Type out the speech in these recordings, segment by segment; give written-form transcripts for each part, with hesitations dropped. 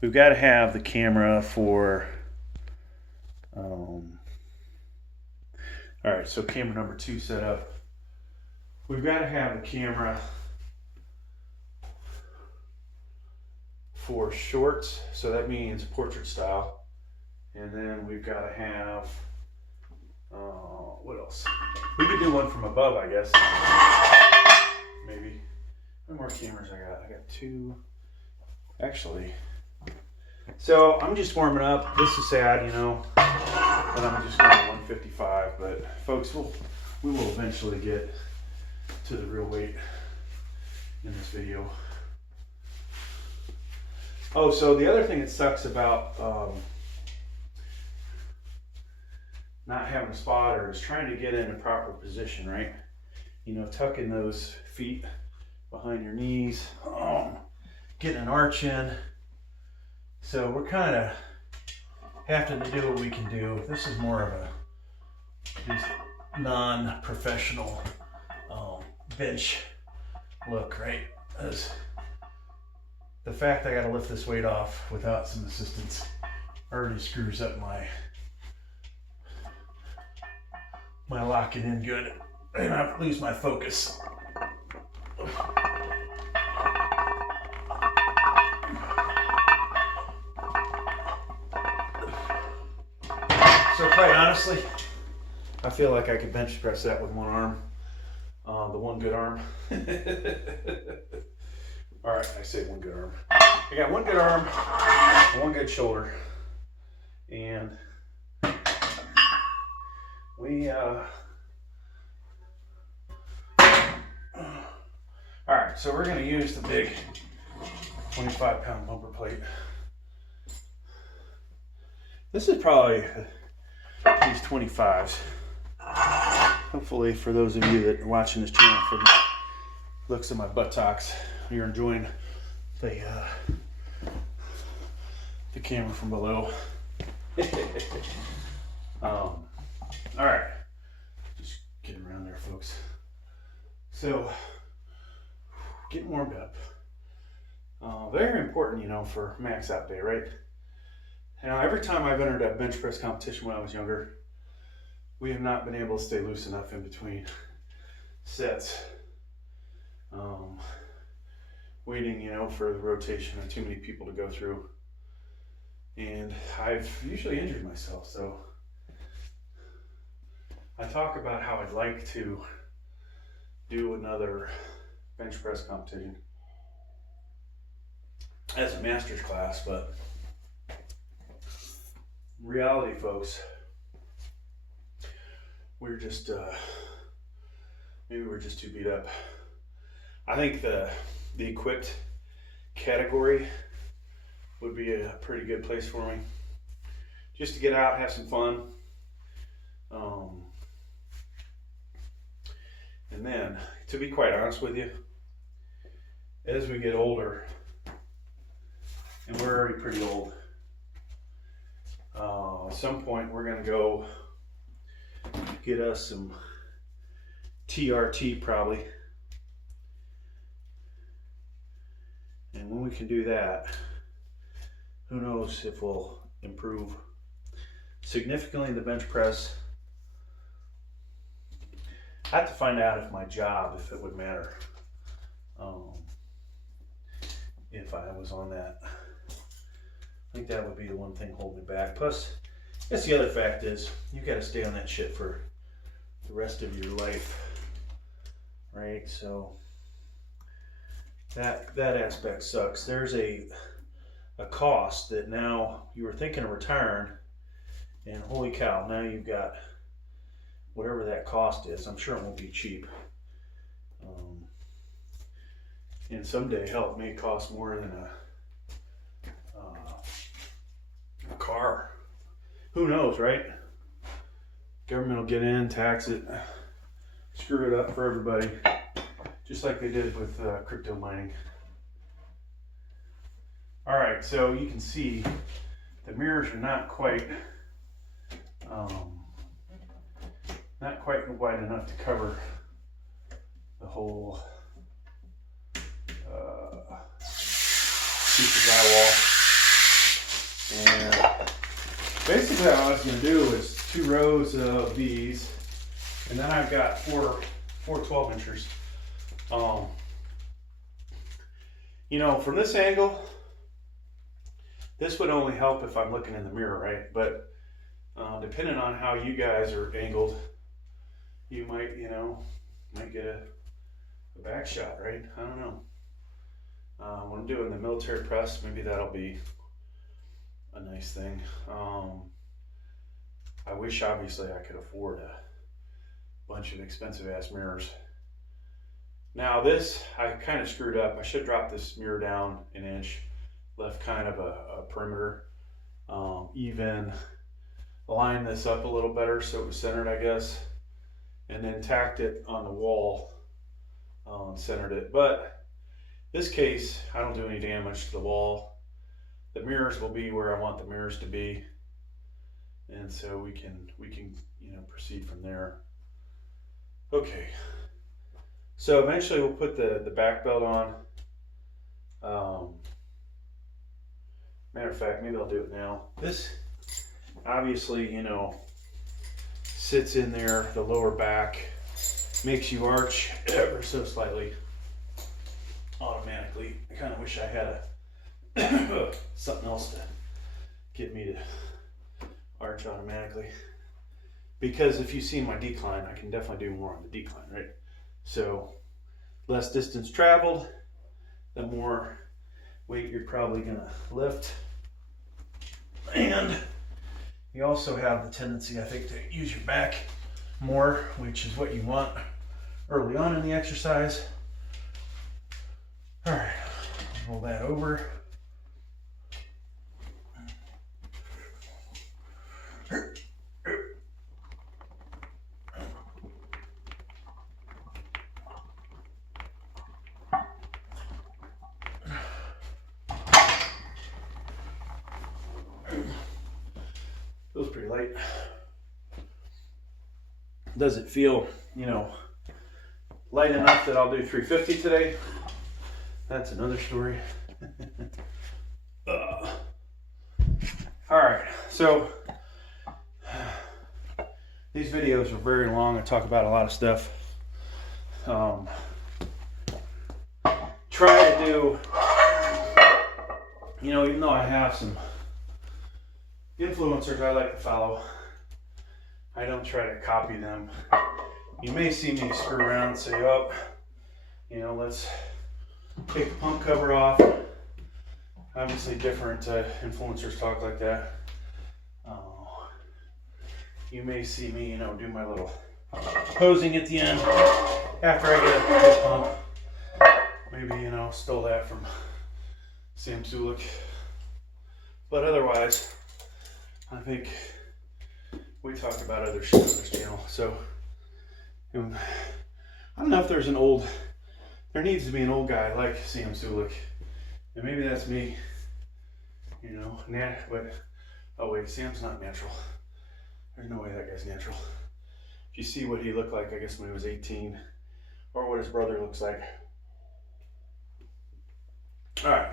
we've got to have the camera for, all right, so camera number 2 set up. We've got to have the camera for shorts, so that means portrait style. And then we've got to have, what else? We could do one from above, I guess. Maybe. How many more cameras I got? I got 2, actually. So I'm just warming up. This is sad, you know, that I'm just going to 155, but folks, we will eventually get to the real weight in this video. Oh, so the other thing that sucks about not having a spotter is trying to get in a proper position, right? You know, tucking those feet behind your knees, getting an arch in. So we're kind of having to do what we can do. This is more of a non-professional bench look, right? As the fact I got to lift this weight off without some assistance already screws up my locking in good, and I lose my focus. So quite honestly, I feel like I could bench press that with one arm, the one good arm. All right, I say one good arm. I got one good arm, one good shoulder, and we, all right, so we're gonna use the big 25-pound bumper plate. This is probably these 25s. Hopefully for those of you that are watching this channel for the looks of my buttocks, you're enjoying the camera from below. All right, just getting around there, folks. So, getting warmed up. Very important, you know, for max out day, right? Now, every time I've entered a bench press competition when I was younger, we have not been able to stay loose enough in between sets. Waiting, you know, for the rotation of too many people to go through. And I've usually injured myself, so I talk about how I'd like to do another bench press competition as a master's class, but reality, folks, we're just maybe we're just too beat up. I think the equipped category would be a pretty good place for me, just to get out, have some fun, and then, to be quite honest with you, as we get older, and we're already pretty old, at some point we're going to go get us some TRT probably. And when we can do that, who knows if we'll improve significantly in the bench press. I have to find out if my job, if it would matter, if I was on that. I think that would be the one thing holding me back. Plus, I guess the other fact is, you got to stay on that shit for the rest of your life, right? So that aspect sucks. There's a cost that now you were thinking of retiring, and holy cow, now you've got whatever that cost is. I'm sure it won't be cheap. And someday, hell, it may cost more than a car. Who knows, right? Government will get in, tax it, screw it up for everybody, just like they did with crypto mining. All right, so you can see the mirrors are not quite wide enough to cover the whole piece of drywall. basically what I was going to do is 2 rows of these, and then I've got four 12 inchers. You know, from this angle, this would only help if I'm looking in the mirror, right? But depending on how you guys are angled, you might, you know, might get a back shot, right? I don't know. When I'm doing the military press, maybe that'll be a nice thing. I wish, obviously, I could afford a bunch of expensive ass mirrors. Now this, I kind of screwed up. I should drop this mirror down an inch, left kind of a perimeter, even line this up a little better so it was centered, I guess, and then tacked it on the wall and centered it. But this case, I don't do any damage to the wall. The mirrors will be where I want the mirrors to be, and so we can you know, proceed from there. Okay. So eventually we'll put the back belt on. Matter of fact, maybe I'll do it now. This obviously, you know, sits in there, the lower back, makes you arch ever so slightly automatically. I kind of wish I had something else to get me to arch automatically. Because if you've seen my decline, I can definitely do more on the decline, right? So less distance traveled, the more weight you're probably gonna lift. And you also have the tendency, I think, to use your back more, which is what you want early on in the exercise. All right, roll that over. Feels pretty light. Does it feel, you know, light enough that I'll do 350 today? That's another story. All right, so these videos are very long. I talk about a lot of stuff. Try to do, you know, even though I have some influencers I like to follow, I don't try to copy them. You may see me screw around and say, oh, you know, let's take the pump cover off. Obviously different influencers talk like that. You may see me, you know, do my little posing at the end after I get a good pump. Maybe, you know, stole that from Sam Sulik. But otherwise, I think we talked about other shit on this channel. So, I don't know if there's there needs to be an old guy like Sam Sulik. And maybe that's me, you know, but, oh wait, Sam's not natural. There's no way that guy's natural. If you see what he looked like, I guess when he was 18, or what his brother looks like. All right,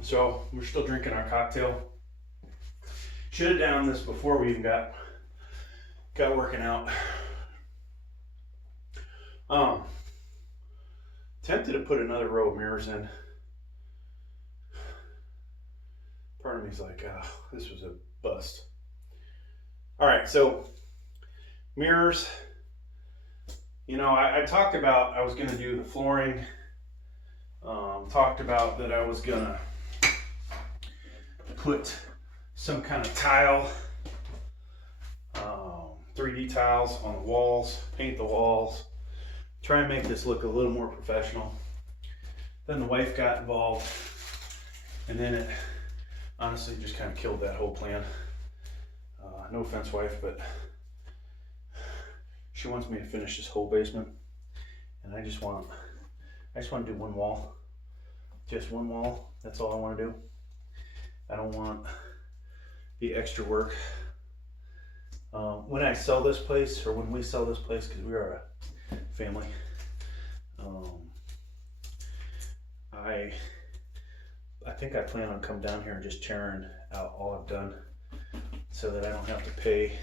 so we're still drinking our cocktail. Should have downed this before we even got working out. Tempted to put another row of mirrors in. Part of me's like, this was a bust. All right, so mirrors. You know, I talked about I was going to do the flooring. Talked about that I was going to put some kind of tile, 3D tiles on the walls, paint the walls, try and make this look a little more professional. Then the wife got involved, and then it honestly just kind of killed that whole plan. No offense, wife, but she wants me to finish this whole basement, and I just want to do one wall, just one wall. That's all I want to do. I don't want the extra work. When I sell this place, or when we sell this place, because we are a family, I think I plan on coming down here and just tearing out all I've done. so that I don't have to pay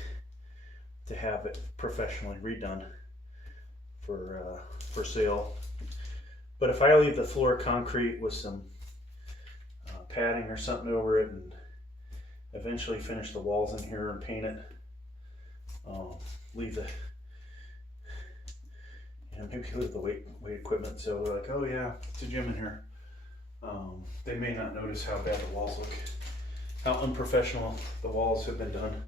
to have it professionally redone for sale. But if I leave the floor concrete with some padding or something over it, and eventually finish the walls in here and paint it, leave the maybe leave the weight equipment, so we're like, oh yeah, it's a gym in here. They may not notice how bad the walls look, how unprofessional the walls have been done.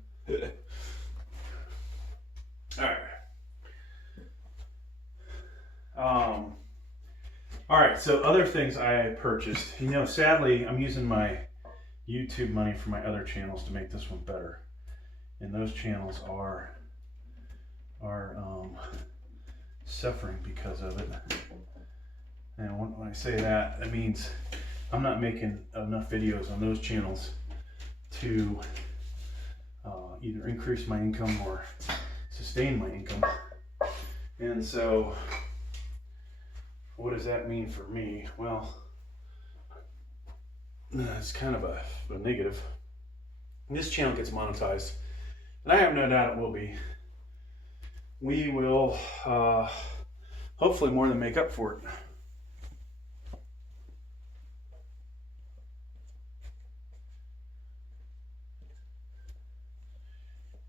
All right, so other things I purchased. You know, sadly, I'm using my YouTube money for my other channels to make this one better, and those channels are suffering because of it. And when I say that, that means I'm not making enough videos on those channels to either increase my income or sustain my income. And so what does that mean for me? Well, it's kind of a negative. This channel gets monetized, and I have no doubt it will be. We will hopefully more than make up for it.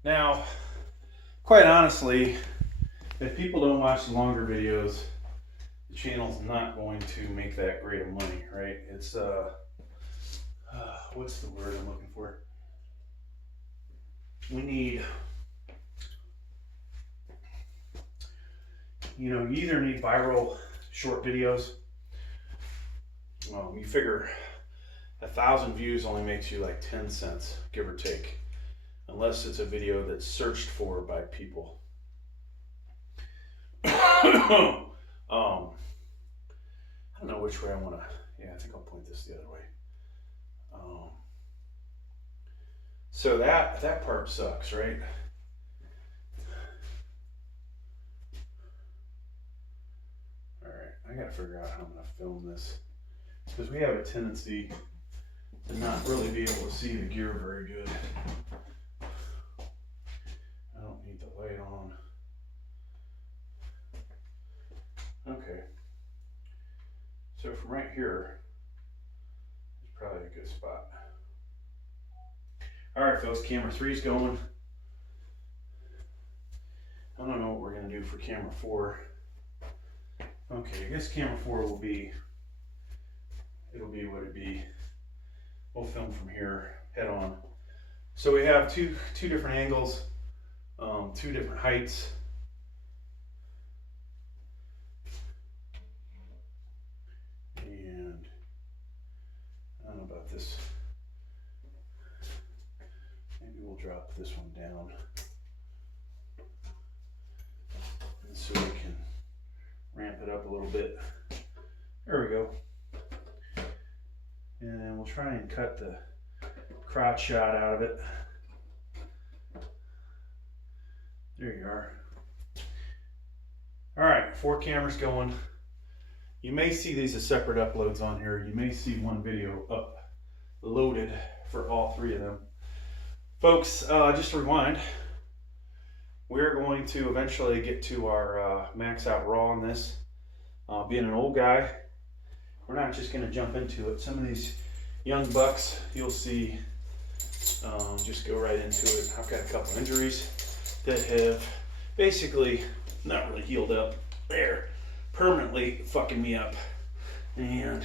Now, quite honestly, if people don't watch the longer videos, the channel's not going to make that great of money, right? It's what's the word I'm looking for? We need, you either need viral short videos. You figure 1,000 views only makes you like 10 cents, give or take, unless it's a video that's searched for by people. I don't know which way I want to. Yeah, I think I'll point this the other way. So that part sucks, right? All right, I gotta figure out how I'm gonna film this, because we have a tendency to not really be able to see the gear very good. I don't need the light on. Okay. So from right here is probably a good spot. All right, folks, camera 3's going. I don't know what we're gonna do for camera 4. Okay, I guess camera 4 will be, it'll be what it be. We'll film from here, head on. So we have two different angles, 2 different heights. And I don't know about this. Maybe we'll drop this one down, and so we can ramp it up a little bit. There we go. And then we'll try and cut the crotch shot out of it. There you are. All right, 4 cameras going. You may see these as separate uploads on here. You may see one video uploaded for all 3 of them. Folks, just to rewind, we're going to eventually get to our max out raw on this. Being an old guy, we're not just going to jump into it. Some of these young bucks, you'll see, just go right into it. I've got a couple injuries that have basically not really healed up. They're permanently fucking me up, and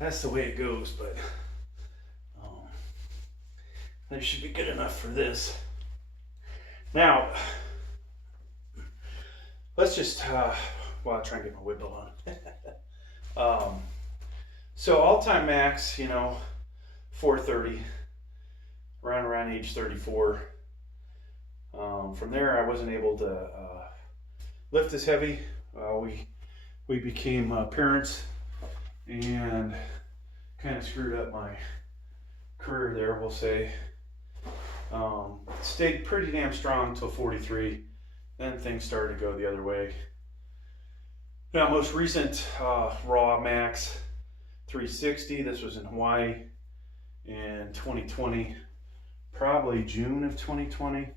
that's the way it goes, but they should be good enough for this. Now, let's just, while I try and get my whip belt on. So all-time max, 430, around age 34. From there, I wasn't able to lift as heavy. We became parents, and kind of screwed up my career there, we'll say. Stayed pretty damn strong until 43. Then things started to go the other way. Now, most recent raw max 360. This was in Hawaii in 2020. probably June of 2020.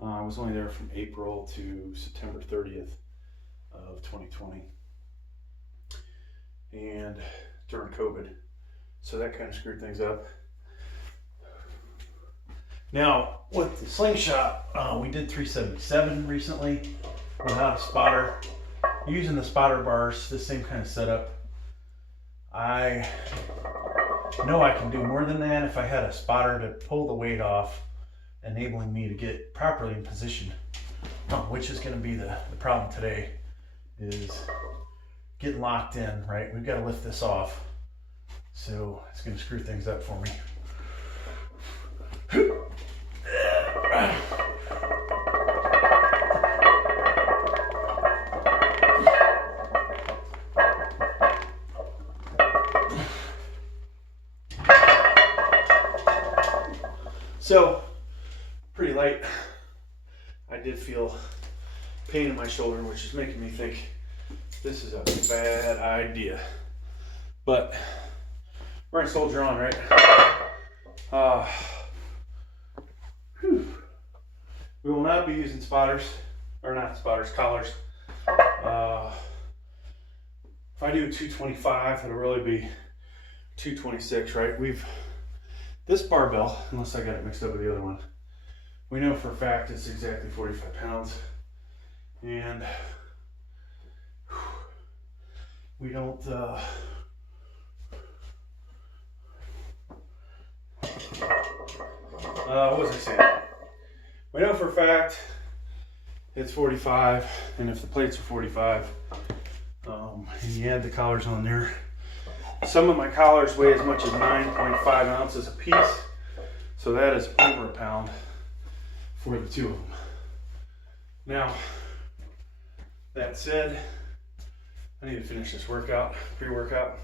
I was only there from April to September 30th of 2020. And during COVID. So that kind of screwed things up. Now, with the slingshot, we did 377 recently without a spotter. Using the spotter bars, the same kind of setup. I know I can do more than that if I had a spotter to pull the weight off, enabling me to get properly in position. Which is going to be the problem today, is getting locked in, right? We've got to lift this off. So it's going to screw things up for me. So, pretty light. I did feel pain in my shoulder, which is making me think this is a bad idea. But we're gonna soldier on, right? We will not be using spotters, or not spotters, collars. If I do 225, it'll really be 226, right? This barbell, unless I got it mixed up with the other one, we know for a fact it's exactly 45 pounds. And we don't, what was I saying? We know for a fact it's 45, and if the plates are 45, and you add the collars on there, some of my collars weigh as much as 9.5 ounces a piece, so that is over a pound for the two of them. Now, that said, I need to finish this workout, pre-workout.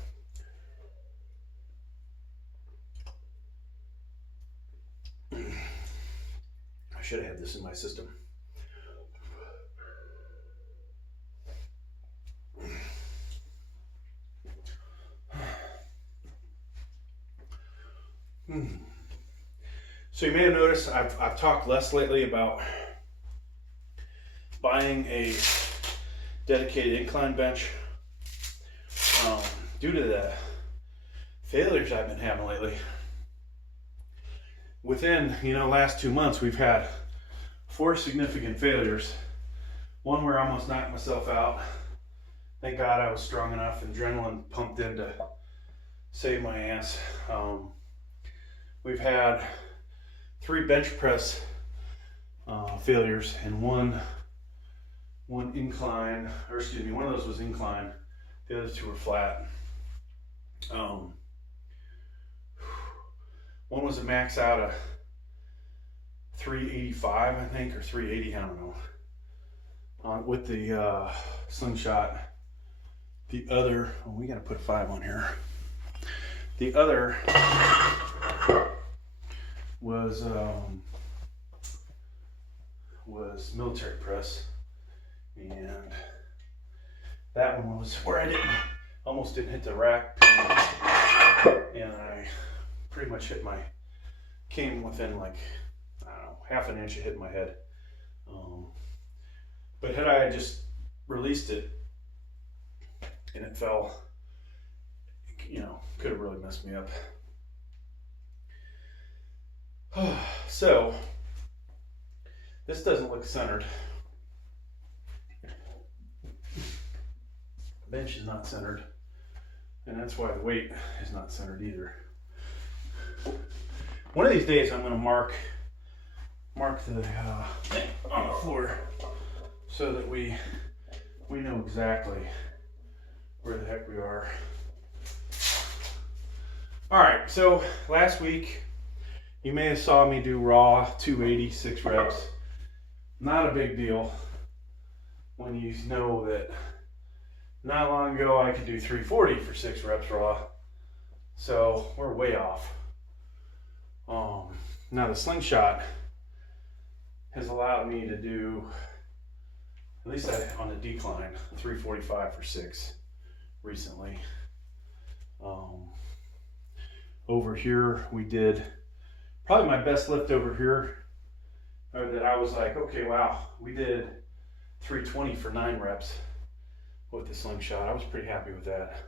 I should have had this in my system. So you may have noticed I've talked less lately about buying a dedicated incline bench due to the failures I've been having lately. Within, last 2 months, we've had 4 significant failures. One where I almost knocked myself out. Thank God I was strong enough, adrenaline pumped in to save my ass. We've had 3 bench press failures, and one incline, or excuse me, one of those was incline. The other 2 were flat. One was a max out of 385, I think, or 380, I don't know. With the slingshot. The other, we gotta put 5 on here. The other was military press, and that one was where I almost didn't hit the rack, and I pretty much came within, like, I don't know, half an inch of hitting my head. But had I just released it and it fell, could have really messed me up. So this doesn't look centered. The bench is not centered, and that's why the weight is not centered either. One of these days I'm going to mark the thing on the floor so that we know exactly where the heck we are. All right, so last week you may have saw me do raw 280, 6 reps. Not a big deal when you know that not long ago I could do 340 for 6 reps raw. So we're way off. Now the slingshot has allowed me to do, at least on the decline, 345 for 6 recently. Over here we did probably my best lift over here, or that I was like, okay, wow, we did 320 for 9 reps with the slingshot. I was pretty happy with that.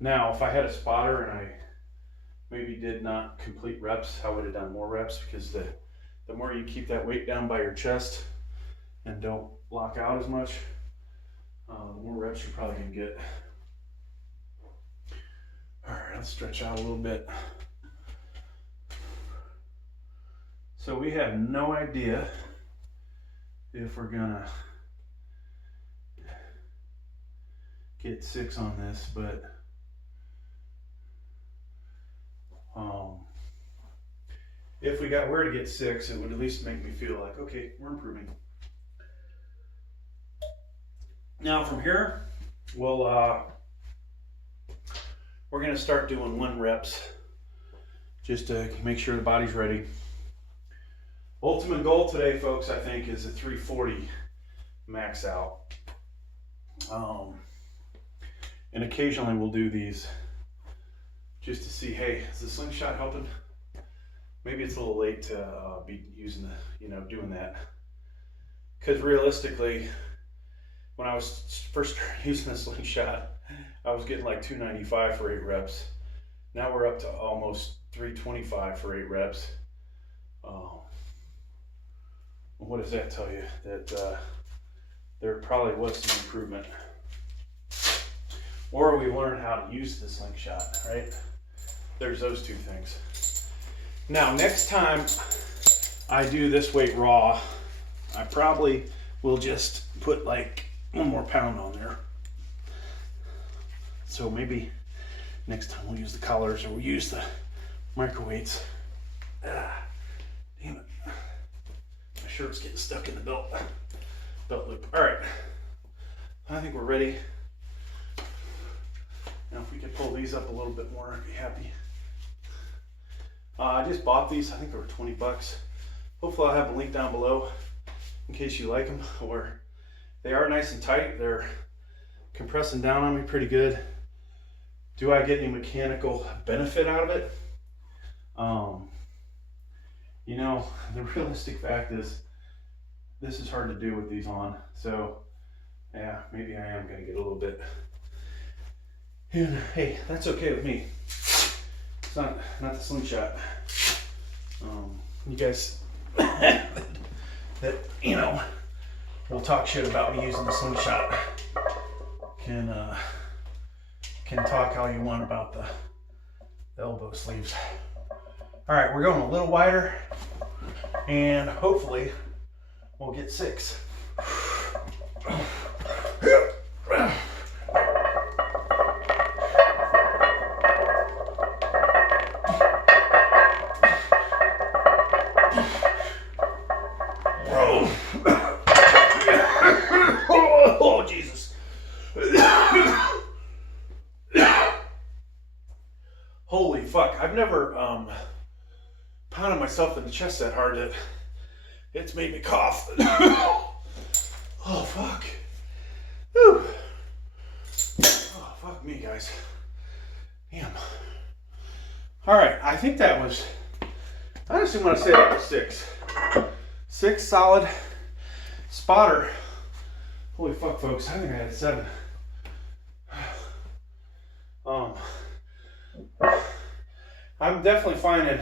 Now, if I had a spotter and I maybe did not complete reps, I would have done more reps, because the more you keep that weight down by your chest and don't lock out as much, the more reps you're probably gonna get. All right, let's stretch out a little bit. So we have no idea if we're gonna get 6 on this, but if we got where to get 6, it would at least make me feel like, okay, we're improving. Now from here, we're gonna start doing 1 reps just to make sure the body's ready. Ultimate goal today, folks, I think, is a 340 max out. And occasionally we'll do these just to see, hey, is the slingshot helping? Maybe it's a little late to be using the, doing that. Because realistically, when I was first using the slingshot, I was getting like 295 for 8 reps. Now we're up to almost 325 for 8 reps. What does that tell you? That there probably was some improvement. Or we learned how to use the slingshot, right? There's those 2 things. Now, next time I do this weight raw, I probably will just put like 1 more pound on there. So maybe next time we'll use the collars, or we'll use the microweights. Damn it. My shirt's getting stuck in the belt loop. All right, I think we're ready. Now if we could pull these up a little bit more, I'd be happy. I just bought these, I think they were 20 bucks. Hopefully I'll have a link down below in case you like them. Or they are nice and tight. They're compressing down on me pretty good. Do I get any mechanical benefit out of it? The realistic fact is this is hard to do with these on. So yeah, maybe I am gonna get a little bit. And hey, that's okay with me. It's not the slingshot. You guys that will talk shit about me using the slingshot can talk all you want about the elbow sleeves. All right, we're going a little wider, and hopefully we'll get 6. Oh, Jesus. Holy fuck. I've never pounded myself in the chest that hard that it's made me cough. Oh, fuck. Whew. Oh, fuck me, guys. Damn. All right, I think that was, I honestly want to say that was 6. 6 solid. Spotter. Holy fuck, folks. I think I had 7. I'm definitely finding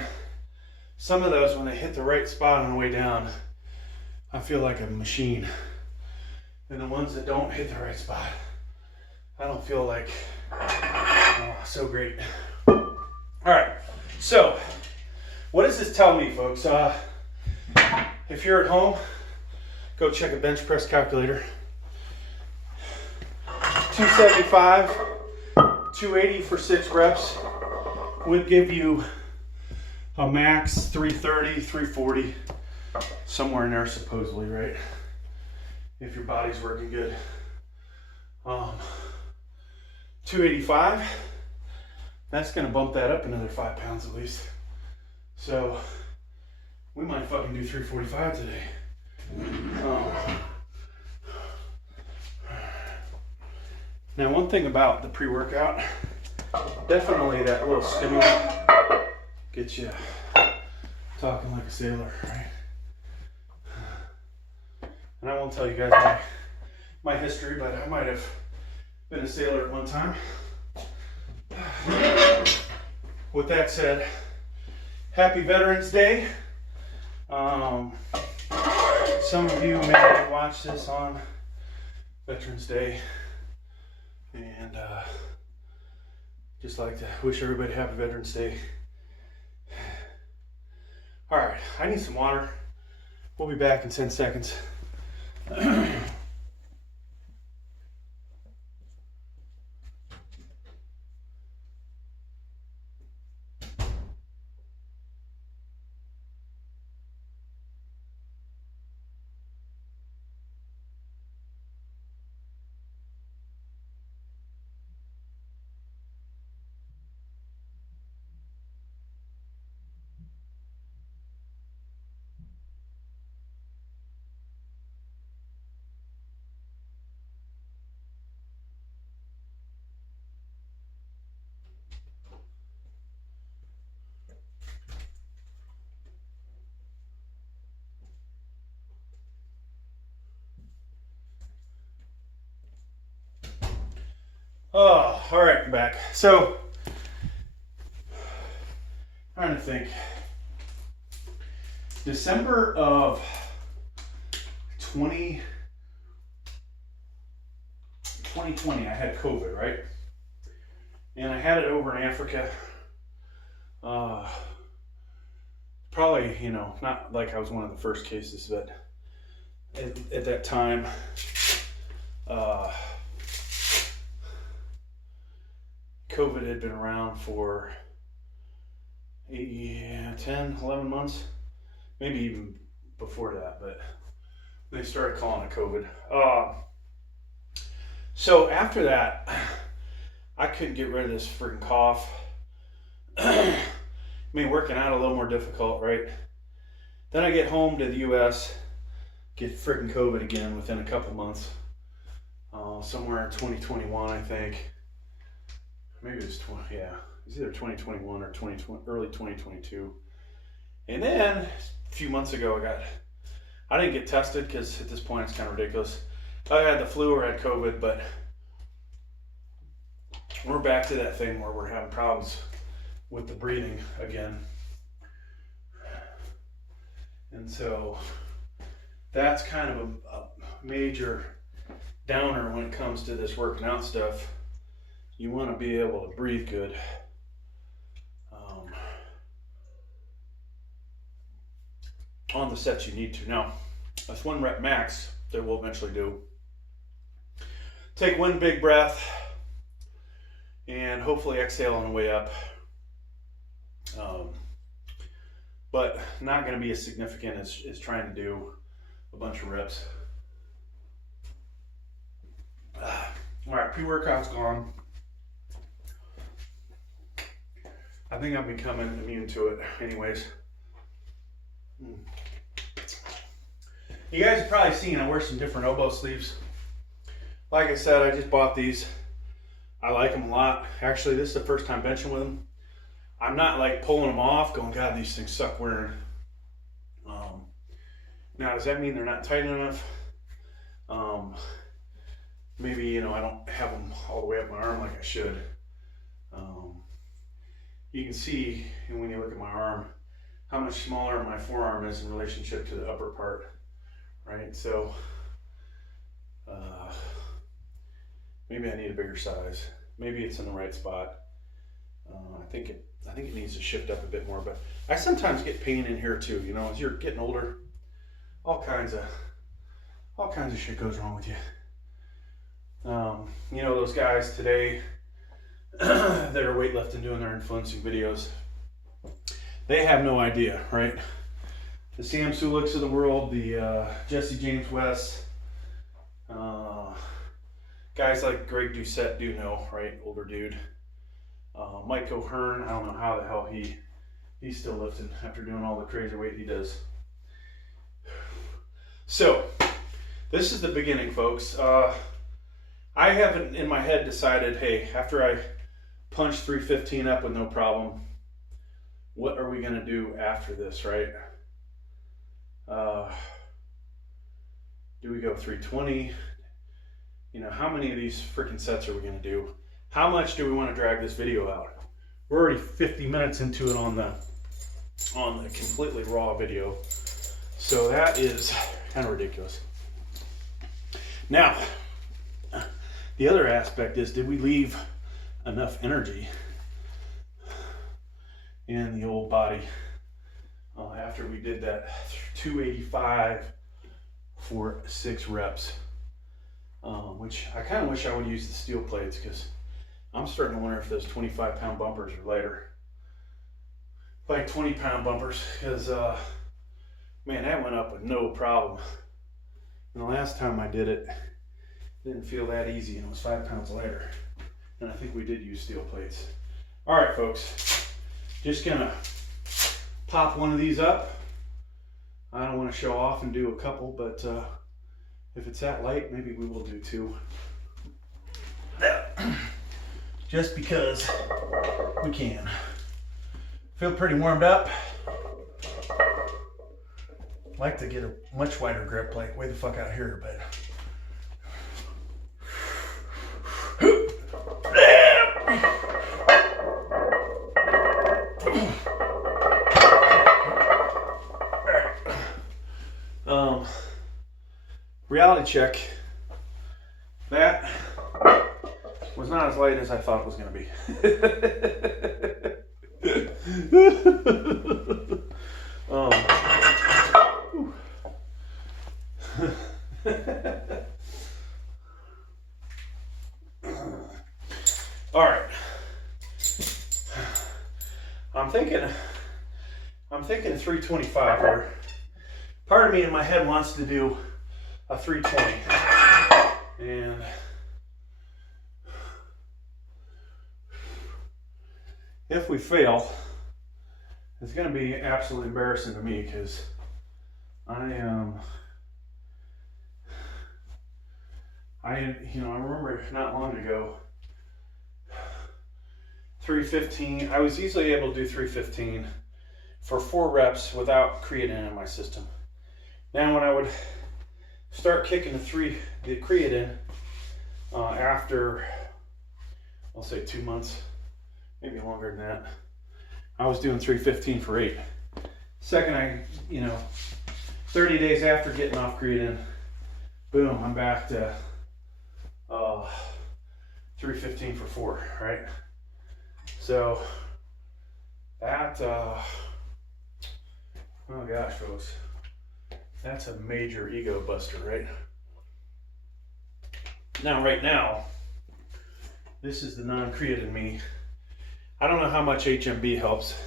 some of those, when they hit the right spot on the way down, I feel like a machine. And the ones that don't hit the right spot, I don't feel like so great. All right, so what does this tell me, folks? If you're at home, go check a bench press calculator. 275, 280 for 6 reps would give you a max 330, 340, somewhere in there supposedly, right? If your body's working good. 285, that's gonna bump that up another 5 pounds at least. So we might fucking do 345 today. Now, one thing about the pre-workout, definitely that little stimulant Get you talking like a sailor, right? And I won't tell you guys my history, but I might have been a sailor at one time. With that said, happy Veterans Day. Some of you may watch this on Veterans Day, and just like to wish everybody happy Veterans Day. All right, I need some water. We'll be back in 10 seconds. Oh, all right, I'm back. So, trying to think. December of 2020, I had COVID, right? And I had it over in Africa. Probably, you know, not like I was one of the first cases, but at that time, COVID had been around for 10, 11 months, maybe even before that, but they started calling it COVID. So after that, I couldn't get rid of this freaking cough. I mean, working out a little more difficult, right? Then I get home to the US, get freaking COVID again within a couple months. Somewhere in 2021, I think. Maybe it was it was either 2021 or early 2022. And then a few months ago, I didn't get tested because at this point it's kind of ridiculous. I had the flu or had COVID, but we're back to that thing where we're having problems with the breathing again. And so that's kind of a major downer when it comes to this working out stuff. You want to be able to breathe good. On the sets you need to. Now, that's 1 rep max that we'll eventually do. Take 1 big breath and hopefully exhale on the way up. But not going to be as significant as trying to do a bunch of reps. All right, pre-workout's gone. I think I'm becoming immune to it anyways. You guys have probably seen I wear some different elbow sleeves. Like I said, I just bought these. I like them a lot. Actually, this is the first time benching with them. I'm not like pulling them off going, God, these things suck wearing. Now, does that mean they're not tight enough? Maybe, you know, I don't have them all the way up my arm like I should. You can see when you look at my arm how much smaller my forearm is in relationship to the upper part, right? So maybe I need a bigger size. Maybe it's in the right spot. I think it needs to shift up a bit more, but I sometimes get pain in here too. You know, as you're getting older, all kinds of shit goes wrong with you. You know, those guys today that are weightlifting doing their influencing videos, they have no idea, right? The Sam Suliks of the world, the Jesse James West, guys like Greg Doucette do know, right? Older dude. Mike O'Hearn, I don't know how the hell he's still lifting after doing all the crazy weight he does. So, this is the beginning, folks. I haven't in my head decided, hey, after I punch 315 up with no problem, what are we gonna do after this, right? Do we go 320? You know, how many of these freaking sets are we gonna do? How much do we want to drag this video out? We're already 50 minutes into it on the completely raw video. So that is kind of ridiculous. Now, the other aspect is, did we leave enough energy in the old body after we did that 285 for 6 reps? Which I kind of wish I would use the steel plates, because I'm starting to wonder if those 25-pound bumpers are lighter. Like 20-pound bumpers, because man, that went up with no problem. And the last time I did it, didn't feel that easy, and it was 5 pounds lighter. And I think we did use steel plates. All right, folks, just gonna pop one of these up. I don't want to show off and do a couple, but if it's that light, maybe we will do 2. Just because we can. Feel pretty warmed up. Like to get a much wider grip, like way the fuck out here, but reality check. That was not as light as I thought it was going to be. All right. I'm thinking 325 here. Part of me in my head wants to do a 320, and if we fail, it's going to be absolutely embarrassing to me, because I remember not long ago, 315, I was easily able to do 315 for 4 reps without creatine in my system. Now when I would start kicking the creatine after, I'll say 2 months, maybe longer than that, I was doing 315 for 8. Second, 30 days after getting off creatine, boom, I'm back to 315 for 4, right? So that, oh gosh, folks, that's a major ego buster, right? Now, right now, this is the non-creatine me. I don't know how much HMB helps.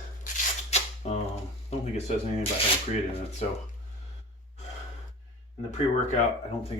I don't think it says anything about having creatine in it. So in the pre-workout, I don't think it